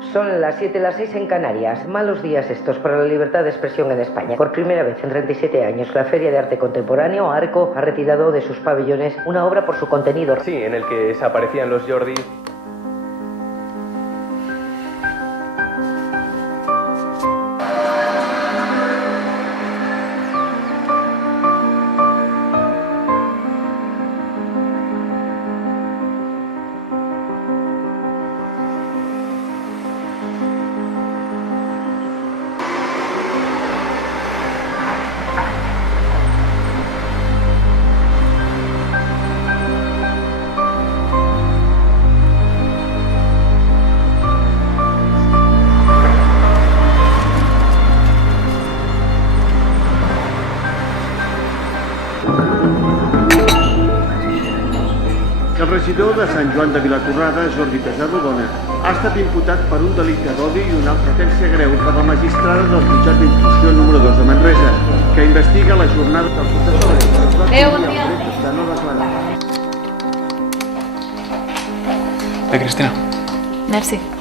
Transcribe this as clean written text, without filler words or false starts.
Son las 7 las 6 en Canarias. Malos días estos para la libertad de expresión en España. Por primera vez en 37 años, la Feria de Arte Contemporáneo, Arco, ha retirado de sus pabellones una obra por su contenido. Sí, en el que desaparecían los Jordis. El regidor de Sant Joan de Vilatorrada, Jordi Casadrodona, ha estat imputat per un delicte d'odi i una advertència greu per la magistrada del jutjat d'instrucció número 2 de Manresa, que investiga la jornada del professor. Adéu, bon dia. De no declarar. Cristina. Merci.